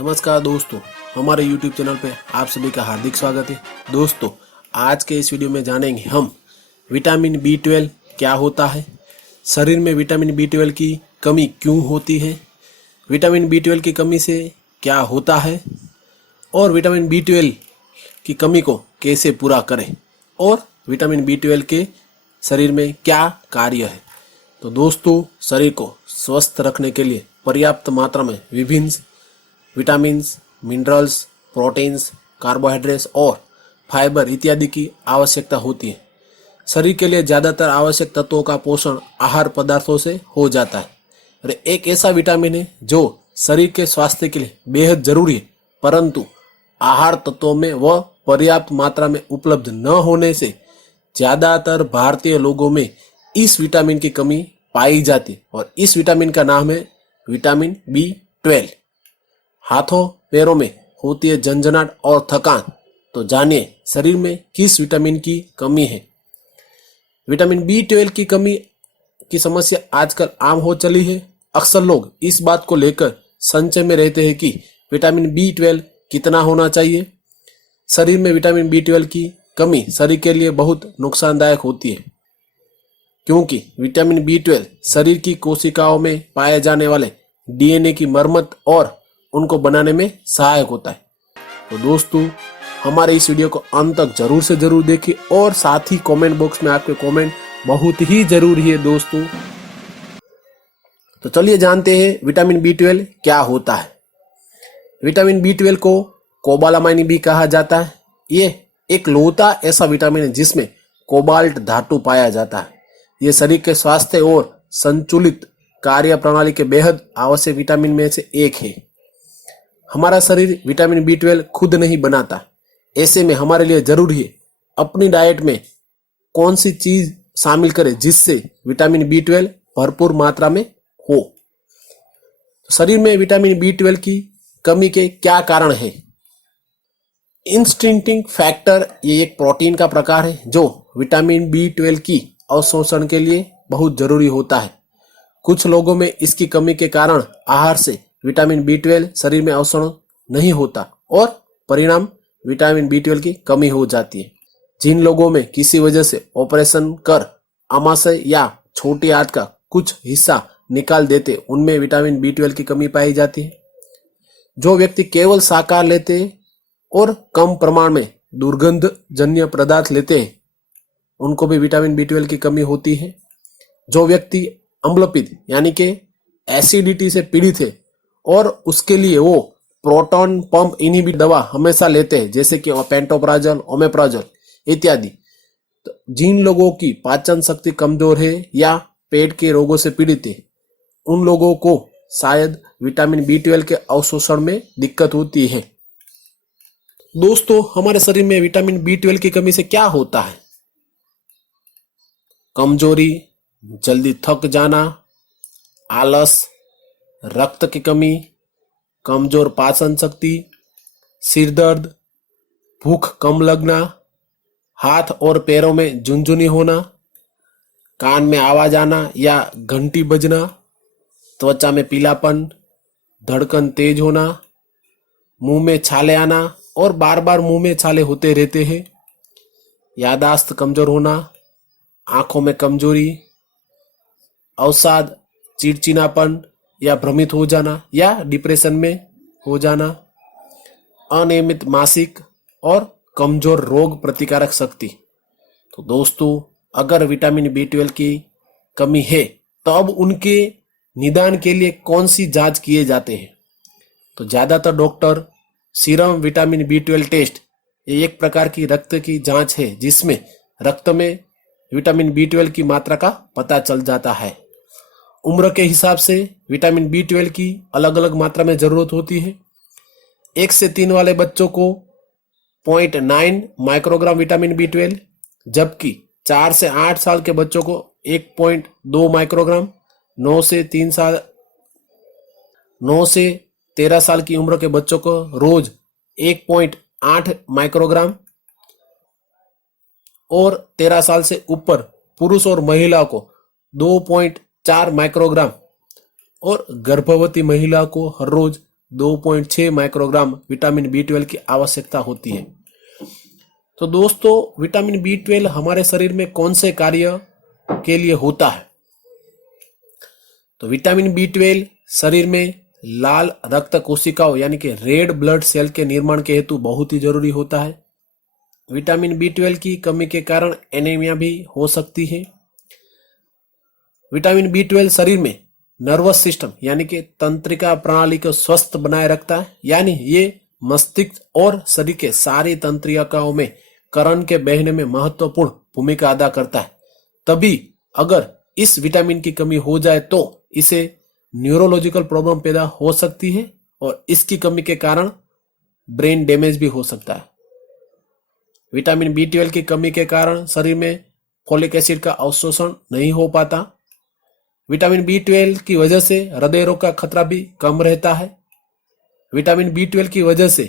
नमस्कार दोस्तों, हमारे YouTube चैनल पे आप सभी का हार्दिक स्वागत है। दोस्तों, आज के इस वीडियो में जानेंगे हम विटामिन B12 क्या होता है, शरीर में विटामिन B12 की कमी क्यों होती है, विटामिन B12 की कमी से क्या होता है और विटामिन B12 की कमी को कैसे पूरा करें और विटामिन B12 के शरीर में क्या कार्य है। तो दोस्तों, शरीर को स्वस्थ रखने के लिए पर्याप्त मात्रा में विभिन्न विटामिन्स, मिनरल्स, प्रोटीन्स, कार्बोहाइड्रेट्स और फाइबर इत्यादि की आवश्यकता होती है। शरीर के लिए ज़्यादातर आवश्यक तत्वों का पोषण आहार पदार्थों से हो जाता है और एक ऐसा विटामिन है जो शरीर के स्वास्थ्य के लिए बेहद जरूरी है, परंतु आहार तत्वों में वह पर्याप्त मात्रा में उपलब्ध न होने से ज़्यादातर भारतीय लोगों में इस विटामिन की कमी पाई जाती है और इस विटामिन का नाम है विटामिन B12। हाथों पैरों में होती है झंझनाहट और थकान, तो जानिए शरीर में किस विटामिन की कमी है। विटामिन B12 की कमी की समस्या आजकल आम हो चली है। अक्सर लोग इस बात को लेकर संशय में रहते हैं कि विटामिन B12 कितना होना चाहिए। शरीर में विटामिन B12 की कमी शरीर के लिए बहुत नुकसानदायक होती है, क्योंकि विटामिन B12 शरीर की कोशिकाओं में पाए जाने वाले DNA की मरम्मत और उनको बनाने में सहायक होता है। तो दोस्तों, हमारे इस वीडियो को अंत तक जरूर से जरूर देखिए और साथ ही कमेंट बॉक्स में आपके कमेंट बहुत ही जरूरी है दोस्तों। तो चलिए जानते हैं विटामिन B12 क्या होता है। विटामिन B12 को कोबालामाइन भी कहा जाता है। ये एक लौता ऐसा विटामिन है जिसमें कोबाल्ट धातु पाया जाता है। ये शरीर के स्वास्थ्य और संतुलित कार्य प्रणाली के बेहद आवश्यक विटामिन में से एक है। हमारा शरीर विटामिन B12 खुद नहीं बनाता, ऐसे में हमारे लिए जरूरी है अपनी डाइट में कौन सी चीज शामिल करें जिससे विटामिन B12 भरपूर मात्रा में हो। शरीर में विटामिन B12 की कमी के क्या कारण है। इंस्टिंक्टिव फैक्टर ये एक प्रोटीन का प्रकार है जो विटामिन B12 की अवशोषण के लिए बहुत जरूरी होता है। कुछ लोगों में इसकी कमी के कारण आहार से विटामिन B12 शरीर में अवशोषण नहीं होता और परिणाम विटामिन B12 की कमी हो जाती है। जिन लोगों में किसी वजह से ऑपरेशन कर आमाशय या छोटी आंत का कुछ हिस्सा निकाल देते, उनमें विटामिन B12 की कमी पाई जाती है। जो व्यक्ति केवल शाकाहार लेते हैं और कम प्रमाण में दुर्गंध जन्य पदार्थ लेते हैं, उनको भी विटामिन B12 की कमी होती है। जो व्यक्ति अम्लपित्त यानी कि एसिडिटी से पीड़ित है और उसके लिए वो प्रोटॉन पंप इनहिबिटर दवा हमेशा लेते हैं, जैसे कि पेंटोप्राजोल, ओमेप्राजोल इत्यादि। तो जिन लोगों की पाचन शक्ति कमजोर है या पेट के रोगों से पीड़ित है, उन लोगों को शायद विटामिन B12 के अवशोषण में दिक्कत होती है। दोस्तों, हमारे शरीर में विटामिन B12 की कमी से क्या होता है। कमजोरी, जल्दी थक जाना, आलस, रक्त की कमी, कमजोर पाचन शक्ति, सिर दर्द, भूख कम लगना, हाथ और पैरों में झुनझुनी होना, कान में आवाज आना या घंटी बजना, त्वचा में पीलापन, धड़कन तेज होना, मुंह में छाले आना और बार बार मुंह में छाले होते रहते हैं, याददाश्त कमजोर होना, आंखों में कमजोरी, अवसाद, चिड़चिड़ापन या भ्रमित हो जाना या डिप्रेशन में हो जाना, अनियमित मासिक और कमजोर रोग प्रतिकारक शक्ति। तो दोस्तों, अगर विटामिन B12 की कमी है तो अब उनके निदान के लिए कौन सी जांच किए जाते हैं। तो ज्यादातर doctor serum vitamin B12 test, ये एक प्रकार की रक्त की जांच है जिसमें रक्त में विटामिन B12 की मात्रा का पता चल जाता है। उम्र के हिसाब से विटामिन B12 की अलग अलग मात्रा में जरूरत होती है। 1 से 3 वाले बच्चों को 0.9 माइक्रोग्राम विटामिन B12, जबकि 4 से 8 साल के बच्चों को 1.2 माइक्रोग्राम, 9 से 13 साल की उम्र के बच्चों को रोज 1.8 माइक्रोग्राम और 13 साल से ऊपर पुरुष और महिला को 2.4 माइक्रोग्राम और गर्भवती महिला को हर रोज 2.6 माइक्रोग्राम विटामिन B12 की आवश्यकता होती है। तो दोस्तों, विटामिन B12 हमारे शरीर में कौन से कार्य के लिए होता है? तो विटामिन B12 शरीर में लाल रक्त कोशिकाओं यानी कि रेड ब्लड सेल के निर्माण के हेतु बहुत ही जरूरी होता है। विटामिन B12 की कमी के कारण एनीमिया भी हो सकती है। विटामिन B12 शरीर में नर्वस सिस्टम यानी कि तंत्रिका प्रणाली को स्वस्थ बनाए रखता है, यानी ये मस्तिष्क और शरीर के सारी तंत्रिकाओं में करंट के बहने में महत्वपूर्ण भूमिका अदा करता है। तभी अगर इस विटामिन की कमी हो जाए तो इसे न्यूरोलॉजिकल प्रॉब्लम पैदा हो सकती है और इसकी कमी के कारण ब्रेन डैमेज भी हो सकता है। विटामिन B12 की कमी के कारण शरीर में फोलिक एसिड का अवशोषण नहीं हो पाता। विटामिन B12 की वजह से हृदय रोग का खतरा भी कम रहता है। विटामिन B12 की वजह से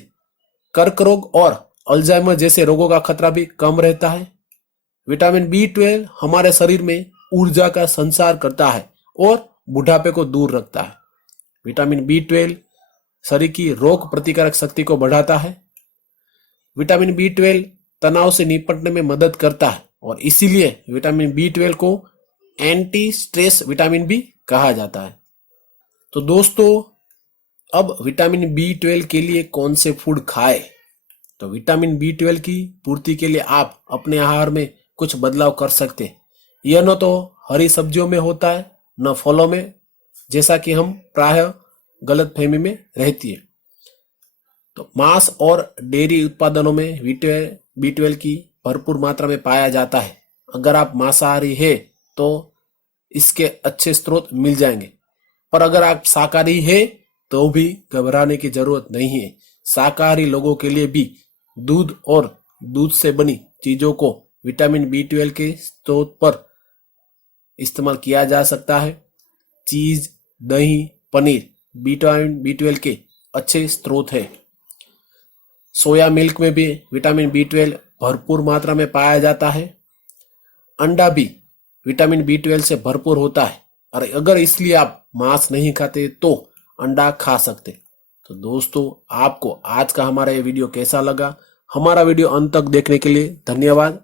कर्क रोग और अल्जाइमर जैसे रोगों का खतरा भी कम रहता है। विटामिन B12 हमारे शरीर में ऊर्जा का संचार करता है और बुढ़ापे को दूर रखता है। विटामिन B12 शरीर की रोग प्रतिकारक शक्ति को बढ़ाता है। विटामिन B12 तनाव से निपटने में मदद करता है और इसीलिए विटामिन B12 को एंटी स्ट्रेस विटामिन भी कहा जाता है। तो दोस्तों, अब विटामिन B12 के लिए कौन से फूड खाएं? तो विटामिन B12 की पूर्ति के लिए आप अपने आहार में कुछ बदलाव कर सकते हैं। यह न तो हरी सब्जियों में होता है न फलों में, जैसा कि हम प्रायः गलतफहमी में रहती है। तो मांस और डेयरी उत्पादनों में B12 की भरपूर मात्रा में पाया जाता है। अगर आप मांसाहारी हैं तो इसके अच्छे स्रोत मिल जाएंगे, पर अगर आप शाकाहारी हैं तो भी घबराने की जरूरत नहीं है। शाकाहारी लोगों के लिए भी दूध और दूध से बनी चीजों को विटामिन B12 के स्रोत पर इस्तेमाल किया जा सकता है। चीज, दही, पनीर विटामिन B12 के अच्छे स्रोत है। सोया मिल्क में भी विटामिन B12 भरपूर मात्रा में पाया जाता है। अंडा भी विटामिन B12 से भरपूर होता है और अगर इसलिए आप मांस नहीं खाते तो अंडा खा सकते। तो दोस्तों, आपको आज का हमारा ये वीडियो कैसा लगा? हमारा वीडियो अंत तक देखने के लिए धन्यवाद।